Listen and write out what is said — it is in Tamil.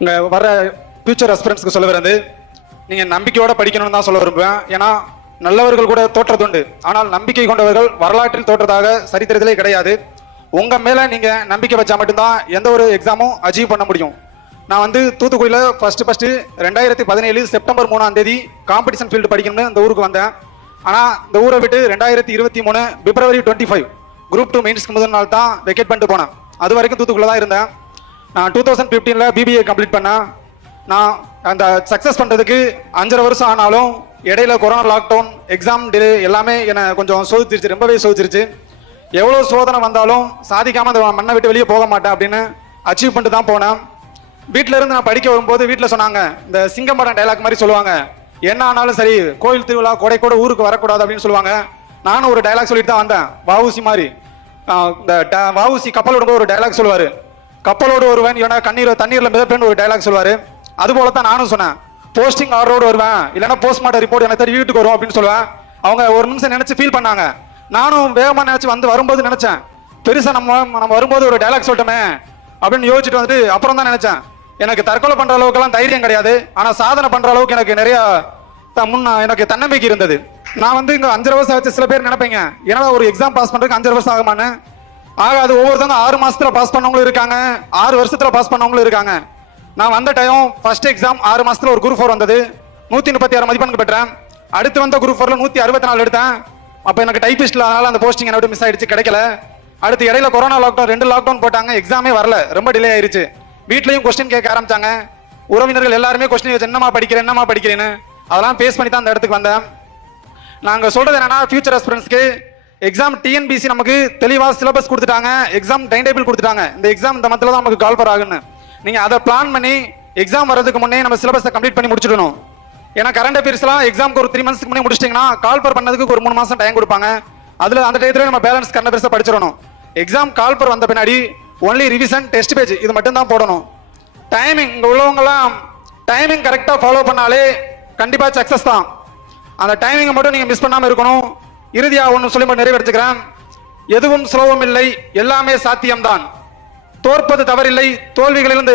இங்கே வர ஃபியூச்சர் ரெஸ்பிரன்ஸ்க்கு சொல்ல வருது, நீங்கள் நம்பிக்கையோட படிக்கணும்னு தான் சொல்ல விரும்புவேன். ஏன்னா நல்லவர்கள் கூட தோற்றதுண்டு, ஆனால் நம்பிக்கை கொண்டவர்கள் வரலாற்றில் தோற்றதாக சரித்திரத்திலே கிடையாது. உங்கள் மேலே நீங்கள் நம்பிக்கை வச்சா மட்டும்தான் எந்த ஒரு எக்ஸாமும் அச்சீவ் பண்ண முடியும். நான் வந்து தூத்துக்குடியில் ஃபஸ்ட்டு 2017 செப்டம்பர் 3 காம்படிஷன் ஃபீல்டு படிக்கணும்னு இந்த ஊருக்கு வந்தேன். ஆனால் இந்த ஊரை விட்டு 2023 பிப்ரவரி 25 குரூப் 2 மெயின்ஸ்க்கு முதல் நாள் தான் வெக்கேட் பண்ணிட்டு போனேன். அது வரைக்கும் தூத்துக்குள்ள தான் இருந்தேன். நான் 2015 பிபிஏ கம்ப்ளீட் பண்ணேன். நான் அந்த சக்ஸஸ் பண்ணுறதுக்கு 5.5 வருஷம் ஆனாலும் இடையில கொரோனா லாக்டவுன், எக்ஸாம் டிலே எல்லாமே என்னை கொஞ்சம் சோதிச்சிருச்சு, ரொம்பவே சோதிச்சிருச்சு. எவ்வளோ சோதனை வந்தாலும் சாதிக்காமல் அந்த மண்ணை விட்டு வெளியே போக மாட்டேன் அப்படின்னு அச்சீவ் பண்ணிட்டு தான் போனேன். வீட்டில இருந்து நான் படிக்க வரும்போது வீட்டில் சொன்னாங்க, இந்த சிங்கம் படம் டைலாக் மாதிரி சொல்லுவாங்க, என்ன ஆனாலும் சரி கோயில் திருவிழா கொடை கூட ஊருக்கு வரக்கூடாது அப்படின்னு சொல்லுவாங்க. நானும் ஒரு டைலாக் சொல்லிட்டு தான் வந்தேன். வஉசி மாதிரி இந்த வஉசி கப்பலோட ஒரு டைலாக் சொல்லுவார், கப்பலோடு வருவேன் இவனா தண்ணீரில் மிதப்பேன்னு ஒரு டைலாக் சொல்லுவார். அதுபோல தான் நானும் சொன்னேன், போஸ்டிங் ஆர்டரோடு வருவேன், இல்லைன்னா போஸ்ட்மார்ட்டம் ரிப்போர்ட் எனக்கு தெரியும் வீட்டுக்கு வரும் அப்படின்னு சொல்லுவேன். அவங்க ஒரு நிமிஷம் நினைச்சு ஃபீல் பண்ணாங்க. நானும் வேகமாக நினைச்சு வரும்போது நினைச்சேன், பெருசா நம்ம வரும்போது ஒரு டைலாக் சொல்லட்டுமே அப்படின்னு யோசிச்சுட்டு வந்துட்டு அப்புறம் தான் நினைச்சேன், எனக்கு தற்கொலை பண்ற அளவுக்குலாம் தைரியம் கிடையாது, ஆனா சாதனை பண்ற அளவுக்கு எனக்கு நிறைய எனக்கு தன்னம்பிக்கை இருந்தது. நான் வந்து இங்க 5 வருஷம் ஆச்சு. சில பேர் நினைப்பீங்க, ஏன்னா ஒரு எக்ஸாம் பாஸ் பண்றதுக்கு 5 வருஷம் ஆகுமான்னு. ஆகாது. ஒவ்வொருத்தவங்க 6 மாசத்துல பாஸ் பண்ணவங்களும் இருக்காங்க, 6 வருஷத்துல பாஸ் பண்ணவங்களும் இருக்காங்க. நான் வந்த டைம் ஃபர்ஸ்ட் எக்ஸாம் 6 மாசத்துல ஒரு குரூப் 4 வந்தது, 136 மதிப்பெண்கள் பெற்றேன். அடுத்து வந்த குரூப் 4ல 164 எடுத்தேன். அப்போ எனக்கு டைபிஸ்ட்ல அதனால அந்த போஸ்டிங் என்ன மிஸ் ஆயிடுச்சு, கிடைக்கல. அடுத்து இடையில கொரோனா லாக்டவுன் 2 லாக்டவுன் போட்டாங்க, எக்ஸாமே வரல, ரொம்ப டிலே ஆயிருச்சு. வீட்லயும் கொஸ்டின் கேட்க ஆரம்பிச்சாங்க. உறவினர்கள் எல்லாருமே கொஸ்டின் வச்சு என்னமா படிக்கிறேன்னு அதெல்லாம் பேஸ் பண்ணி தான் அந்த இடத்துக்கு வந்தேன். நாங்கள் சொல்றது என்னன்னா, ஃபியூச்சர் ரெஸ்பிரன்ஸ்க்கு எக்ஸாம் டிஎன்பிசி நமக்கு தெளிவாக சிலபஸ் கொடுத்துட்டாங்க, எக்ஸாம் டைம் டேபிள் கொடுத்துட்டாங்க. இந்த எக்ஸாம் இந்த மந்த்ல தான் நமக்கு கால்பர் ஆகுன்னு நீங்க அதை பிளான் பண்ணி எக்ஸாம் வரதுக்கு முன்னே நம்ம சிலபஸை கம்ப்ளீட் பண்ணி முடிச்சிடணும். ஏன்னா கரண்ட் அஃபேர்ஸ்லாம் எக்ஸாமுக்கு ஒரு 3 மந்த்ஸ்க்கு முன்னே முடிச்சிட்டிங்கன்னா கால்பர் பண்ணதுக்கு ஒரு 3 மாசம் டைம் கொடுப்பாங்க. அதில் அந்த டயத்துல நம்ம பேலன்ஸ் கரண்ட் அஃபேர்ஸை படிச்சிடணும். எக்ஸாம் கால்பர் வந்த பின்னாடி ஒன்லி ரிவிஷன், டெஸ்ட் பேஜ் இது மட்டும் தான் போடணும். டைமிங் இங்கே உள்ளவங்கலாம் டைமிங் கரெக்டாக ஃபாலோ பண்ணாலே கண்டிப்பாக சக்ஸஸ் தான். அந்த டைமிங்கை மட்டும் நீங்கள் மிஸ் பண்ணாமல் இருக்கணும். இறுதியாக ஒன்று சொல்லி நிறைவேற்றிக்கிறேன், எதுவும் சுலபம் இல்லை, எல்லாமே சாத்தியம்தான். தோற்பது தவறில்லை, தோல்விகளிலிருந்து